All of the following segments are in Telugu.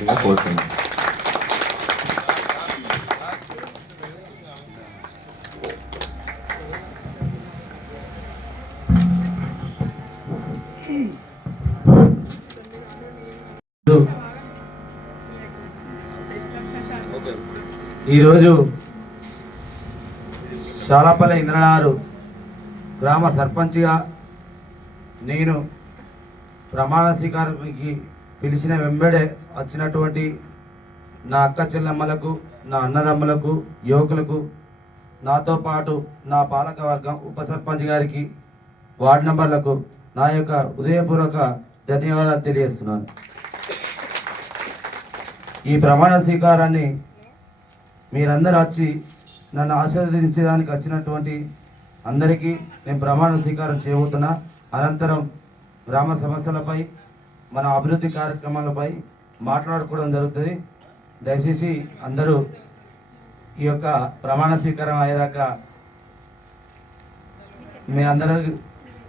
చేయవలసిందిగా కోరుతున్నాను. ఈరోజు శాలపల్లి ఇంద్రనారు గ్రామ సర్పంచ్గా నేను ప్రమాణ స్వీకారానికి పిలిచిన వెంబడే వచ్చినటువంటి నా అక్క చెల్లెమ్మలకు, నా అన్నదమ్ములకు, యువకులకు, నాతో పాటు నా పాలక వర్గం, ఉప సర్పంచ్ గారికి, వార్డు మెంబర్లకు నా యొక్క హృదయపూర్వక ధన్యవాదాలు తెలియజేస్తున్నాను. ఈ ప్రమాణ స్వీకారాన్ని మీరందరూ వచ్చి నన్ను ఆశీర్వదించడానికి వచ్చినటువంటి అందరికీ నేను ప్రమాణ స్వీకారం చేయబోతున్నా. అనంతరం గ్రామ సమస్యలపై, మన అభివృద్ధి కార్యక్రమాలపై మాట్లాడుకోవడం జరుగుతుంది. దయచేసి అందరూ ఈ యొక్క ప్రమాణ స్వీకారం అయ్యేదాకా మీ అందరూ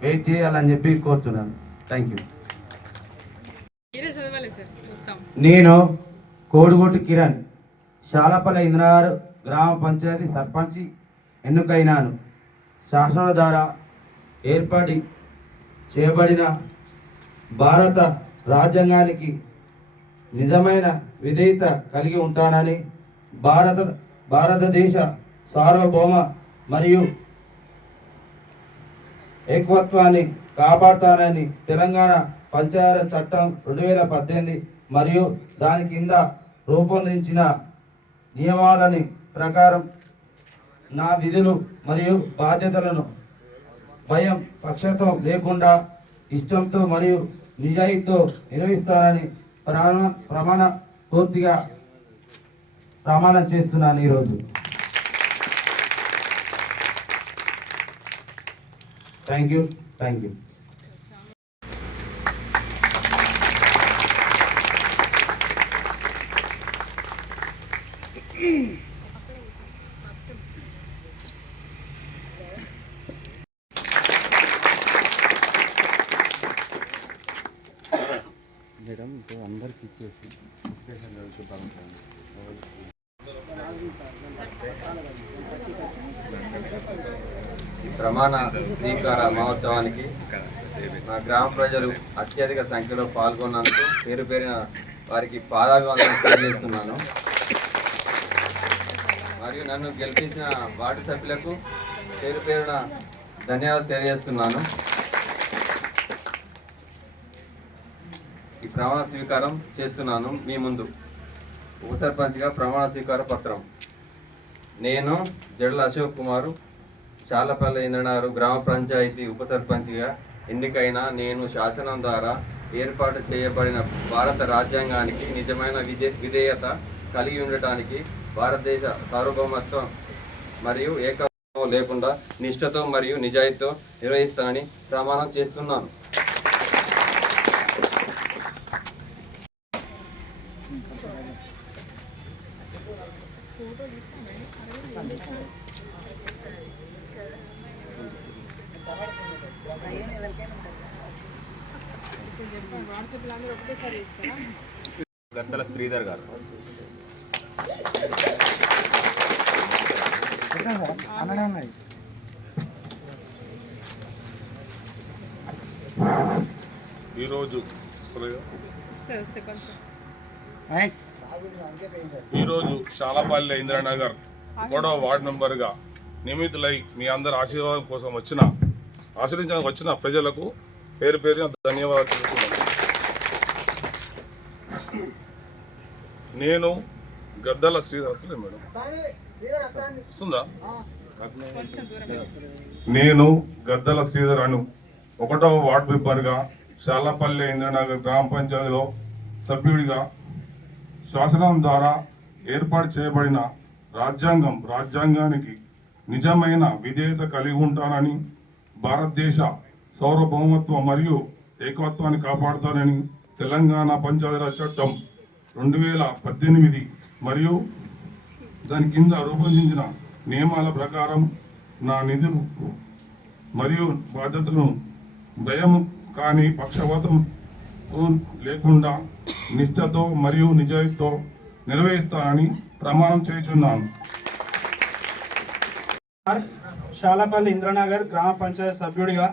వెయిట్ చేయాలని చెప్పి కోరుతున్నాను. Thank you. నేను కోడిగొట్టు కిరణ్, శాలపల్లి ఇంద్రనారు గ్రామ పంచాయతీ సర్పంచి ఎన్నికైనాను. శాసనం ద్వారా ఏర్పాటు చేయబడిన భారత రాజ్యాంగానికి నిజమైన విధేయత కలిగి ఉంటానని, భారతదేశ సార్వభౌమ మరియు ఏకత్వాన్ని కాపాడుతానని తెలంగాణ పంచాయతీ చట్టం 2018 మరియు దాని కింద రూపొందించిన నియమాలని ప్రకారం నా విధులు మరియు బాధ్యతలను భయం, పక్షపాతం లేకుండా ఇష్టంతో మరియు నిజాయితీతో నిర్వహిస్తానని పూర్తిగా ప్రమాణం చేస్తున్నాను ఈరోజు. Thank you. అందరికి ఇచ్చేసి ప్రమాణ స్వీకార మహోత్సవానికి మా గ్రామ ప్రజలు అత్యధిక సంఖ్యలో పాల్గొన్నందుకు పేరు పేరిన వారికి పాదాభివందనం తెలియజేస్తున్నాను. మరియు నన్ను గెలిపించిన వార్డు సభ్యులకు పేరు పేరున ధన్యవాదాలు తెలియజేస్తున్నాను. ఈ ప్రమాణ స్వీకారం చేస్తున్నాను మీ ముందు. ఉప సర్పంచ్గా ప్రమాణ స్వీకార పత్రం. నేను జడల అశోక్ కుమారు, శాలపల్లి ఇంద్రనారు గ్రామ పంచాయతీ ఉప సర్పంచ్గా ఎన్నికైన నేను శాసనం ద్వారా ఏర్పాటు చేయబడిన భారత రాజ్యాంగానికి నిజమైన విధేయత కలిగి ఉండటానికి, భారతదేశ సార్వభౌమత్వం మరియు ఏకత్వం లేకుండా నిష్ఠతో మరియు నిజాయితీతో నిర్వహిస్తానని ప్రమాణం చేస్తున్నాను. గద్దల శ్రీధర్ గారు. ఈరోజు శాలపల్లి ఇంద్రనగర్ 3వ వార్డు మెంబర్గా నియమితులై మీ అందరి ఆశీర్వాదం కోసం ఆశ్రయించడానికి వచ్చిన ప్రజలకు పేరు పేరున ధన్యవాదాలు తెలుపుతున్నాను. నేను గద్దల శ్రీధర్ నేను గద్దల శ్రీధర్ అను 1వ వార్డు మెంబర్గా శాలపల్లి ఇంద్రనగర్ గ్రామ పంచాయతీలో సభ్యుడిగా శాసనం ద్వారా ఏర్పాటు చేయబడిన రాజ్యాంగానికి నిజమైన విధేయత కలిగి ఉంటానని, భారతదేశ సార్వభౌమత్వం మరియు ఏకత్వాన్ని కాపాడుతానని తెలంగాణ పంచాయతీరాజ్ చట్టం 2018 మరియు దాని కింద రూపొందించిన నియమాల ప్రకారం నా నిధులు మరియు బాధ్యతలను భయం కానీ పక్షపాతం లేకుండా నిష్ఠతో మరియు నిజాయితీతో నిర్వహిస్తానని ప్రమాణం చేయుచున్నాను. శాలపల్లి ఇంద్రనగర్ గ్రామ పంచాయతీ సభ్యుడిగా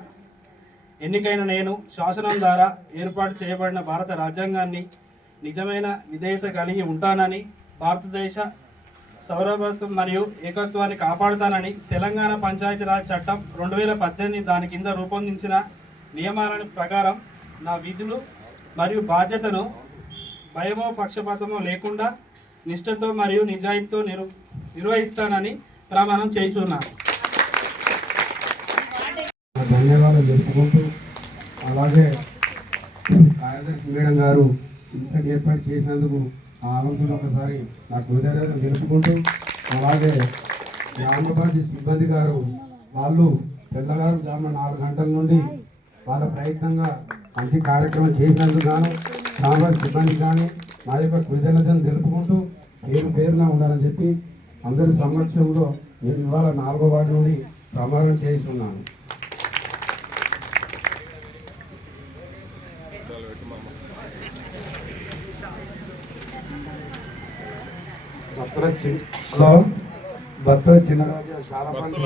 ఎన్నికైన నేను శాసనం ద్వారా ఏర్పాటు చేయబడిన భారత రాజ్యాంగాన్ని నిజమైన విధేయత కలిగి ఉంటానని, భారతదేశ సౌరభత్వం మరియు ఏకత్వాన్ని కాపాడుతానని, తెలంగాణ పంచాయతీరాజ్ చట్టం 2018 దాని కింద రూపొందించిన నియమాల ప్రకారం నా విధులు మరియు బాధ్యతను భయమో పక్షపాతమో లేకుండా నిష్ఠతో మరియు నిజాయితీతో నిర్వహిస్తానని ప్రమాణం చేయుచున్నాను. ధన్యవాదాలు తెలుపుకుంటూ, అలాగే కార్యదర్శి మేడం గారు ఇంతటి ఏర్పాటు చేసినందుకు ఆ ఆలోచన ఒకసారి నాకు కృతజ్ఞతలు తెలుపుకుంటూ, అలాగే గ్రామపంచాయతీ సిబ్బంది గారు వాళ్ళు తెల్లగారు జామ 4 గంటల నుండి వాళ్ళ ప్రయత్నంగా మంచి కార్యక్రమం చేసినందుకు గాను గ్రామపంచాయతీ సిబ్బంది కానీ నా యొక్క కృతజ్ఞతలు తెలుపుకుంటూ పేరున ఉండాలని చెప్పి అందరి సమక్షంలో నేను ఇవాళ 4వ వార్డు నుండి ప్రమాణం చేస్తున్నాను. బత్తుల చిన్నరాజు శాలపల్లి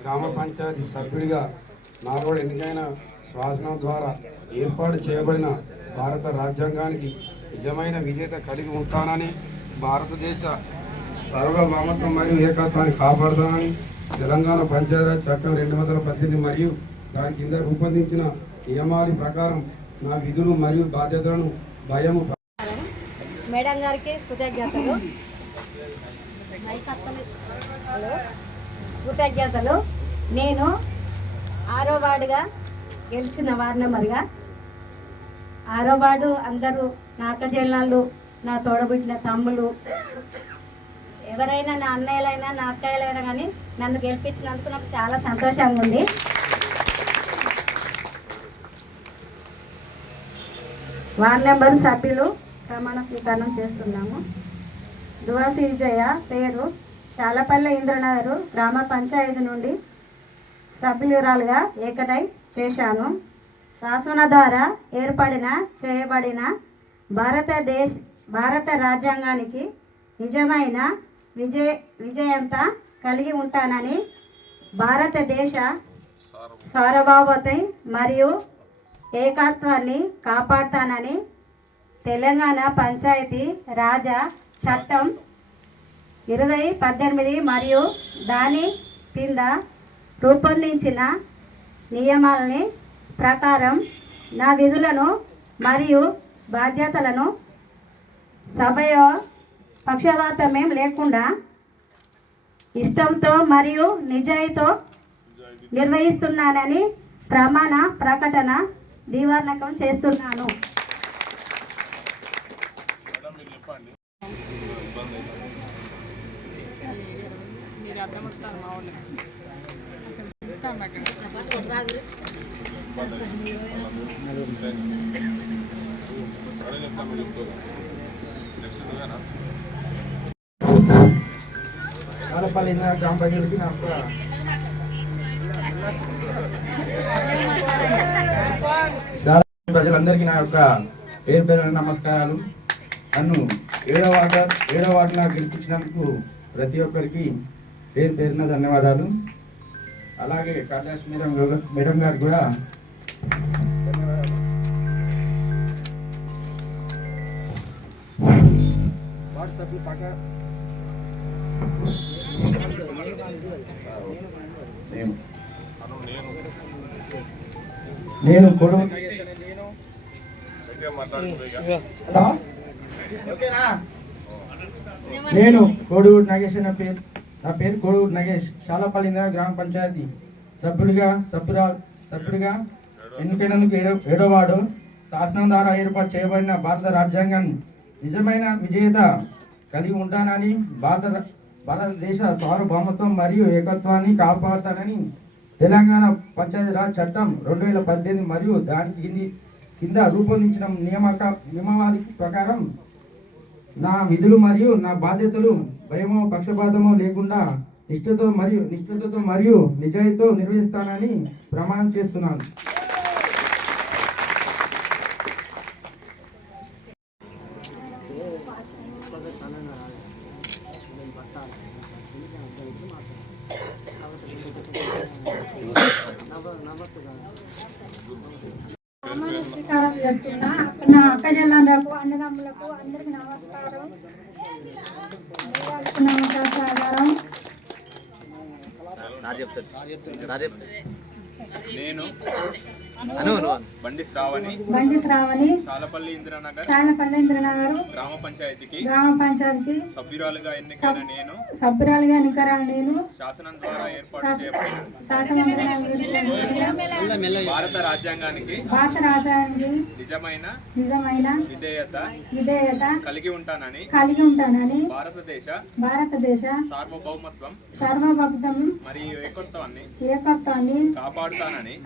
గ్రామ పంచాయతీ సభ్యుడిగా నాలుగు ఎన్నికైన శాసనం ద్వారా ఏర్పాటు చేయబడిన భారత రాజ్యాంగానికి నిజమైన విధేయత కలిగి ఉంటానని, భారతదేశ సార్వభౌమత్వం మరియు ఏకత్వాన్ని కాపాడుతానని, తెలంగాణ పంచాయతీరాజ్ చట్టం 2018 మరియు దాని కింద రూపొందించిన నియమాల ప్రకారం నా విధులు మరియు బాధ్యతలను భయము మేడం గారికి కృతజ్ఞతలు. నేను 6వ వార్డుగా గెలిచిన వార్డు నెంబర్గా 6వ వార్డు అందరూ నా అక్క చెల్లెళ్ళు, నా తోడబుట్టిన తమ్ముళ్ళు, ఎవరైనా నా అన్నయ్యలైనా నా అక్కయ్యలైనా కానీ నన్ను గెలిపించినందుకు నాకు చాలా సంతోషంగా ఉంది. వార్డు నెంబర్ సభ్యులు ప్రమాణ స్వీకారం చేస్తున్నాము. దువాసి విజయ పేరు శాలపల్లి ఇంద్రనగర్ గ్రామ పంచాయతీ నుండి సభ్యురాలుగా ఏకటై చేశాను. శాసన ద్వారా చేయబడిన భారత రాజ్యాంగానికి నిజమైన విజయంత కలిగి ఉంటానని, భారతదేశ సార్వభౌమత్వం మరియు ఏకత్వాన్ని కాపాడుతానని, తెలంగాణ పంచాయతీ రాజ్ చట్టం 2018 మరియు దాని కింద రూపొందించిన నియమాలని ప్రకారం నా విధులను మరియు బాధ్యతలను సభయో పక్షపాతమేం లేకుండా ఇష్టంతో మరియు నిజాయితీతో నిర్వహిస్తున్నానని ప్రమాణ ప్రకటన దీవార్ణకం చేస్తున్నాను. శాలపల్లి గ్రామ ప్రజలకి నా ప్రజలందరికీ నా యొక్క పేరు నమస్కారాలు. నన్ను 7వ వార్డుగా గెలిపించినందుకు ప్రతి ఒక్కరికి పేరున ధన్యవాదాలు. అలాగే కార్యదర్శి మేడం గారికి కూడా నేను కోడుగూడు నాగేష్ నా పేరు కోడుగూడు నాగేష్ శాలపల్లి గ్రామ పంచాయతీ సభ్యుడిగా ఎన్నికైనందుకు 7వ వార్డు శాసనం ద్వారా ఏర్పాటు చేయబడిన భారత రాజ్యాంగాన్ని నిజమైన విజేత కలిగి ఉంటానని, భారతదేశ సార్వభౌమత్వం మరియు ఏకత్వాన్ని కాపాడుతానని, తెలంగాణ పంచాయతీరాజ్ చట్టం 2018 మరియు దాని కింద రూపొందించిన నియమావళి ప్రకారం నా విధులు మరియు నా బాధ్యతలు భయమో పక్షపాతమో లేకుండా నిష్ఠతో మరియు నిజాయితీతో నిర్వహిస్తానని ప్రమాణం చేస్తున్నాను. స్వీకారం చేస్తున్నా. నా అక్క చెల్లెళ్ళకు అన్నదమ్ములకు అందరికి నమస్కారం. నమస్కారం. నేను బండి శ్రావణి చాలపల్లి ఇంద్రనగర్ గ్రామ పంచాయతీకి సభ్యురాలుగా ఎన్నికైన నేను శాసనం ద్వారా ఏర్పాటు చేయబడిన భారత రాజ్యాంగానికి నిజమైన విధేయత కలిగి ఉంటానని భారతదేశ సార్వభౌమత్వం మరియు ఏకత్వాన్ని కాపాడుతానని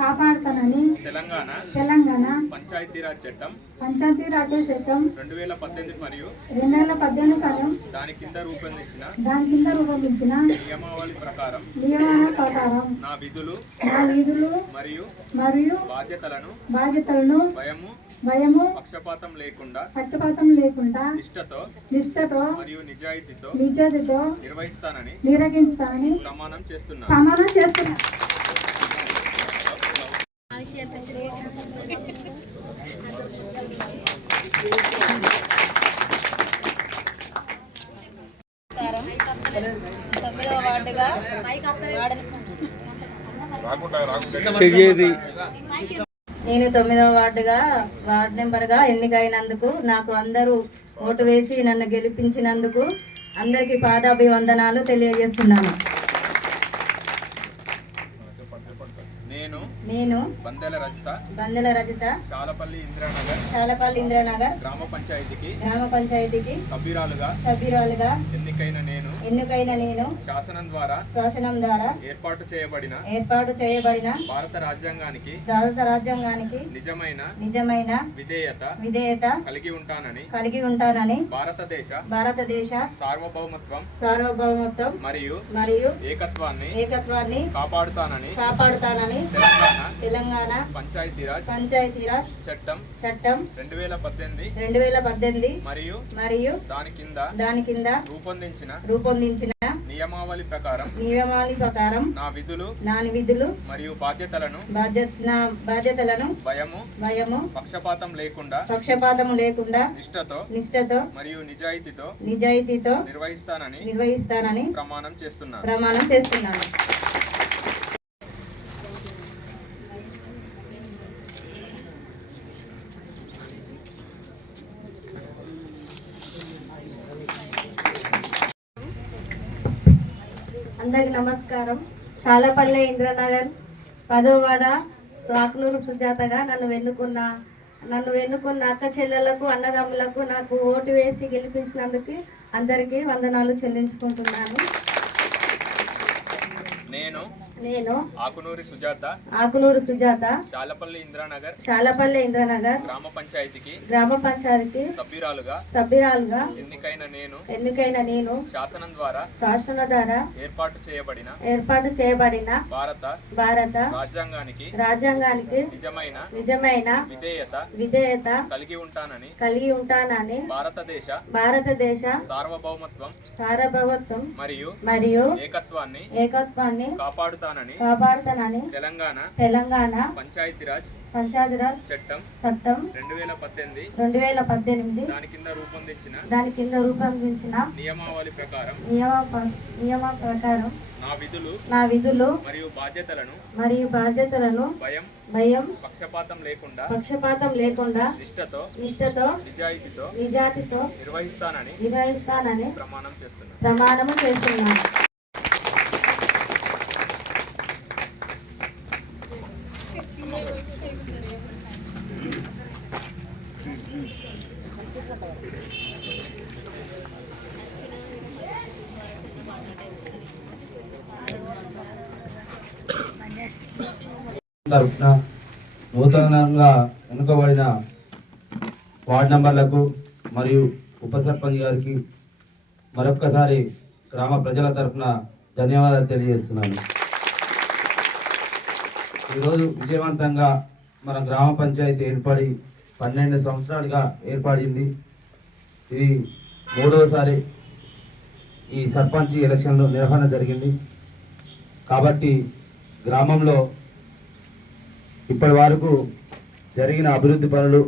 తెలంగాణ పంచాయతీరాజ్ చట్టం 2018 మరియు దాని కింద రూపొందించిన నియమావళి ప్రకారం నా విధులు మరియు బాధ్యతలను భయము పక్షపాతం లేకుండా నిష్ఠతో మరియు నిజాయితీతో నిర్వహిస్తానని ప్రమాణం చేస్తున్నాను. నేను 9వ వార్డు నెంబర్గా ఎన్నికైనందుకు నాకు అందరూ ఓటు వేసి నన్ను గెలిపించినందుకు అందరికీ పాదాభివందనాలు తెలియజేస్తున్నాను. నేను బందెల రజిత చాలపల్లి ఇంద్రనగర్ గ్రామ పంచాయతీకి సభ్యురాలుగా ఎన్నికైన నేను శాసనం ద్వారా ఏర్పాటు చేయబడిన భారత రాజ్యాంగానికి నిజమైన విధేయత కలిగి ఉంటానని భారతదేశ సార్వభౌమత్వం మరియు ఏకత్వాన్ని కాపాడుతానని తెలంగాణ పంచాయతీరాజ్ చట్టం 2018 మరియు దాని కింద రూపొందించిన నియమావళి ప్రకారం నా విధులు మరియు బాధ్యతలను భయము పక్షపాతం లేకుండా నిష్ఠతో మరియు నిజాయితీతో నిర్వహిస్తానని ప్రమాణం చేస్తున్నాను. అందరికి నమస్కారం. చాలపల్లి ఇంద్రనగర్ 10వ వార్డు ఆకునూరు సుజాతగా నన్ను వెన్నుకున్న అక్క చెల్లెలకు అన్నదమ్ములకు నాకు ఓటు వేసి గెలిపించినందుకు అందరికీ వందనాలు చెల్లించుకుంటున్నాను. నేను ఆకునూరి సుజాత చాలపల్లి ఇంద్రనగర్ గ్రామ పంచాయతీకి సభ్యురాలుగా ఎన్నికైన నేను శాసనం ద్వారా ఏర్పాటు చేయబడిన భారత రాజ్యాంగానికి నిజమైన విధేయత కలిగి ఉంటానని భారతదేశ సార్వభౌమత్వం మరియు ఏకత్వాన్ని కాపాడుతానని తెలంగాణ పంచాయతీరాజ్ చట్టం 2018 దాని కింద రూపొందించిన నియమావళి ప్రకారం నా విధులు మరియు బాధ్యతలను భయం పక్షపాతం లేకుండా నిష్ఠతో నిజాయితీతో నిర్వహిస్తానని ప్రమాణం చేస్తున్నాను. తరఫున నూతనంగా ఎన్నుకోబడిన వార్డు నంబర్లకు మరియు ఉప సర్పంచ్ గారికి మరొక్కసారి గ్రామ ప్రజల తరఫున ధన్యవాదాలు తెలియజేస్తున్నాను. ఈరోజు విజయవంతంగా మన గ్రామ పంచాయతీ ఏర్పడి 12 సంవత్సరాలుగా ఏర్పడింది. ఇది మూడవసారి ఈ సర్పంచ్ ఎలక్షన్లు నిర్వహణ జరిగింది. కాబట్టి గ్రామంలో ఇప్పటి వరకు జరిగిన అభివృద్ధి పనులు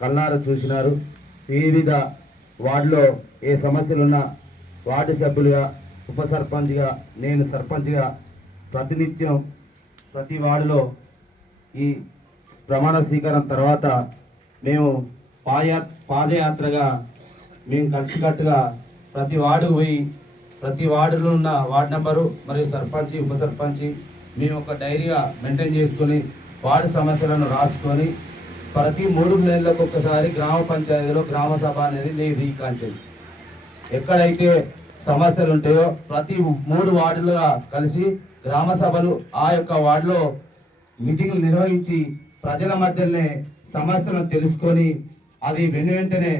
కల్లారా చూసినారు. వివిధ వార్డులో ఏ సమస్యలున్నా వార్డు సభ్యులుగా, ఉప సర్పంచ్గా, నేను సర్పంచ్గా ప్రతినిత్యం ప్రతి వార్డులో ఈ ప్రమాణ స్వీకారం తర్వాత మేము పాదయాత్రగా మేము కలిసికట్టుగా ప్రతి వార్డు పోయి ప్రతి వార్డులో ఉన్న వార్డు నెంబరు మరియు సర్పంచ్, ఉప సర్పంచ్ మేము ఒక డైరీగా మెయింటైన్ చేసుకొని వార్డు సమస్యలను రాసుకొని ప్రతి 3 నెలలకు ఒక్కసారి గ్రామ పంచాయతీలో గ్రామ సభ అనేది నిర్వహించాలి. ఎక్కడైతే సమస్యలు ఉంటాయో ప్రతి 3 వార్డులుగా కలిసి గ్రామ సభలు ఆ యొక్క వార్డులో మీటింగ్లు నిర్వహించి ప్రజల మధ్యనే సమస్యలను తెలుసుకొని అది వెంటనే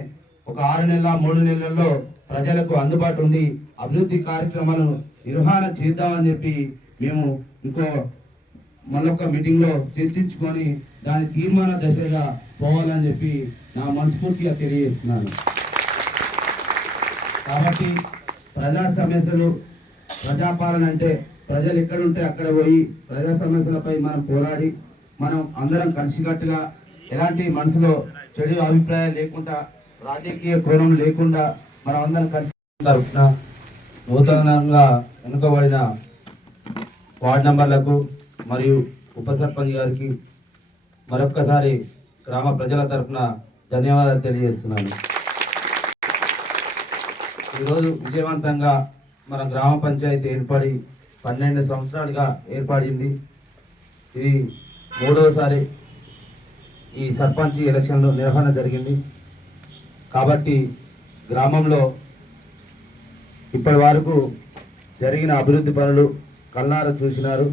ఒక 6 నెలల 3 నెలల్లో ప్రజలకు అందుబాటు ఉండి అభివృద్ధి కార్యక్రమాలను నిర్వహణ చేద్దామని చెప్పి మేము మళ్ళొక మీటింగ్లో చర్చించుకొని దాని తీర్మాన దశగా పోవాలని చెప్పి నా మనస్ఫూర్తిగా తెలియజేస్తున్నాను. కాబట్టి ప్రజా సమస్యలు, ప్రజాపాలన అంటే ప్రజలు ఎక్కడుంటే అక్కడ పోయి ప్రజా సమస్యలపై మనం పోరాడి మనం అందరం కలిసికట్టుగా ఎలాంటి మనసులో చెడు అభిప్రాయాలు లేకుండా, రాజకీయ కోణం లేకుండా మనం అందరం కలిసి తరఫున నూతనంగా వెనుకబడిన వార్డు నంబర్లకు మరియు ఉప సర్పంచ్ గారికి మరొక్కసారి గ్రామ ప్రజల తరఫున ధన్యవాదాలు తెలియజేస్తున్నాను. ఈరోజు విజయవంతంగా మన గ్రామ పంచాయతీ ఏర్పడి 12 సంవత్సరాలుగా ఏర్పడింది. ఇది 3వసారి ఈ సర్పంచ్ ఎలక్షన్లు నిర్వహణ జరిగింది. కాబట్టి గ్రామంలో ఇప్పటి వరకు జరిగిన అభివృద్ధి పనులు కల్లారా చూసినారు.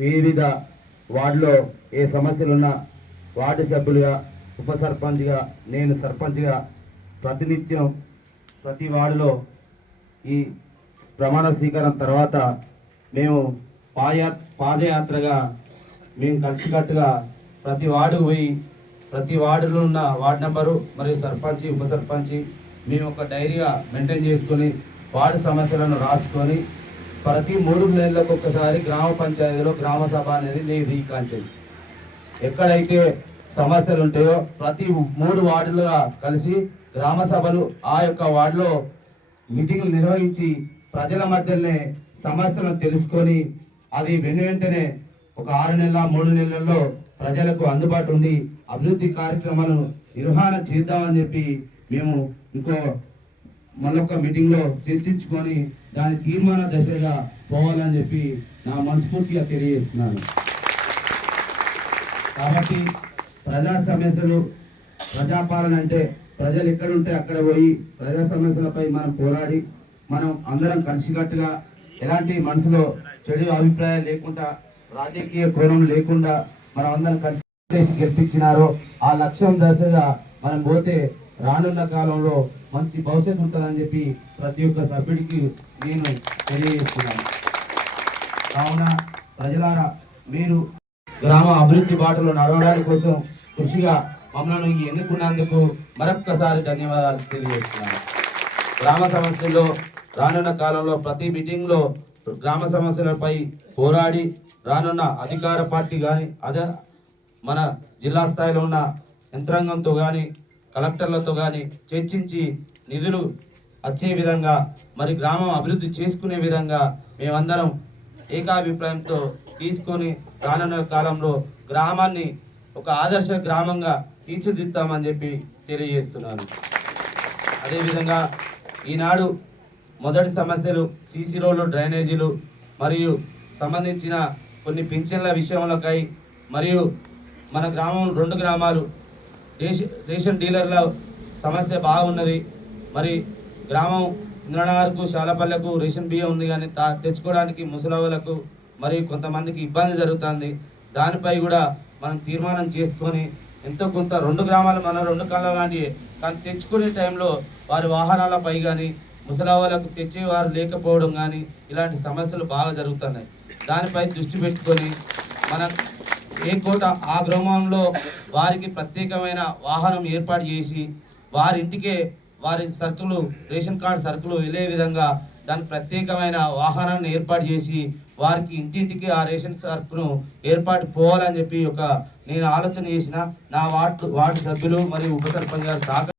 వివిధ వార్డులో ఏ సమస్యలున్నా వార్డు సభ్యులుగా, ఉప సర్పంచ్గా, నేను సర్పంచ్గా ప్రతినిత్యం ప్రతి వార్డులో ఈ ప్రమాణ స్వీకారం తర్వాత మేము పాదయాత్రగా మేము కలిసికట్టుగా ప్రతి వార్డుకు పోయి ప్రతి వార్డులో ఉన్న వార్డు నెంబరు మరియు సర్పంచ్, ఉప సర్పంచ్ మేము ఒక డైరీగా మెయింటైన్ చేసుకొని వార్డు సమస్యలను రాసుకొని ప్రతి 3 నెలలకు ఒక్కసారి గ్రామ పంచాయతీలో గ్రామ సభ అనేది నిర్వహించాలి. ఎక్కడైతే సమస్యలు ఉంటాయో ప్రతి 3 వార్డులుగా కలిసి గ్రామ సభలు ఆ యొక్క వార్డులో మీటింగ్లు నిర్వహించి ప్రజల మధ్యనే సమస్యలను తెలుసుకొని అది వెంటనే ఒక 6 నెలల 3 నెలల్లో ప్రజలకు అందుబాటు ఉండి అభివృద్ధి కార్యక్రమాలను నిర్వహణ చేద్దామని చెప్పి మేము మళ్ళొక మీటింగ్లో చర్చించుకొని దాని తీర్మాన దశగా పోవాలని చెప్పి నా మనస్ఫూర్తిగా తెలియజేస్తున్నాను. కాబట్టి ప్రజా సమస్యలు, ప్రజాపాలన అంటే ప్రజలు ఎక్కడుంటే అక్కడ పోయి ప్రజా సమస్యలపై మనం పోరాడి మనం అందరం కలిసికట్టుగా ఎలాంటి మనసులో చెడు అభిప్రాయాలు లేకుండా, రాజకీయ కోణం లేకుండా మనం అందరం కలిసి గెలిపించినారో ఆ లక్ష్యం దశగా మనం పోతే రానున్న కాలంలో మంచి భవిష్యత్తు ఉంటుందని చెప్పి ప్రతి ఒక్క సభ్యుడికి నేను తెలియజేస్తున్నాను. కావున ప్రజలారా, మీరు గ్రామ అభివృద్ధి బాటలో నడవడానికి కోసం కృషిగా మమ్మల్ని ఎన్నుకున్నందుకు మరొక్కసారి ధన్యవాదాలు తెలియజేస్తున్నాను. గ్రామ సమస్యల్లో రానున్న కాలంలో ప్రతి మీటింగ్లో గ్రామ సమస్యలపై పోరాడి రానున్న అధికార పార్టీ కానీ మన జిల్లా స్థాయిలో ఉన్న యంత్రాంగంతో కానీ కలెక్టర్లతో కానీ చర్చించి నిధులు వచ్చే విధంగా మరి గ్రామం అభివృద్ధి చేసుకునే విధంగా మేమందరం ఏకాభిప్రాయంతో తీసుకొని రానున్న కాలంలో గ్రామాన్ని ఒక ఆదర్శ గ్రామంగా తీర్చిదిద్దామని చెప్పి తెలియజేస్తున్నాను. అదేవిధంగా ఈనాడు మొదటి సమస్యలు సీసీ రోడ్లు, డ్రైనేజీలు మరియు సంబంధించిన కొన్ని పింఛన్ల విషయంలోకై మరియు మన గ్రామం 2 గ్రామాలు రేషన్ డీలర్ల సమస్య బాగున్నది. మరి గ్రామం ఇంద్రనగర్కు, శాలపల్లెకు రేషన్ బియ్యం ఉంది కానీ తెచ్చుకోవడానికి ముసలవులకు మరి కొంతమందికి ఇబ్బంది జరుగుతుంది. దానిపై కూడా మనం తీర్మానం చేసుకొని ఎంతో కొంత 2 గ్రామాలు మన 2 కళ్ళ లాంటివి కానీ తెచ్చుకునే టైంలో వారి వాహనాలపై కానీ ముసలవ్వలకు తెచ్చేవారు లేకపోవడం కానీ ఇలాంటి సమస్యలు బాగా జరుగుతున్నాయి. దానిపై దృష్టి పెట్టుకొని మన ఏ కోట ఆ గ్రామంలో వారికి ప్రత్యేకమైన వాహనం ఏర్పాటు చేసి వారింటికే వారి సరుకులు రేషన్ కార్డు సరుకులు వెళ్ళే విధంగా దానికి ప్రత్యేకమైన వాహనాన్ని ఏర్పాటు చేసి వారికి ఇంటింటికి ఆ రేషన్ సరుకును ఏర్పాటు పోవాలని చెప్పి నేను ఆలోచన చేసిన నా వార్డు సభ్యులు మరియు ఉప సర్పంచ్ గారు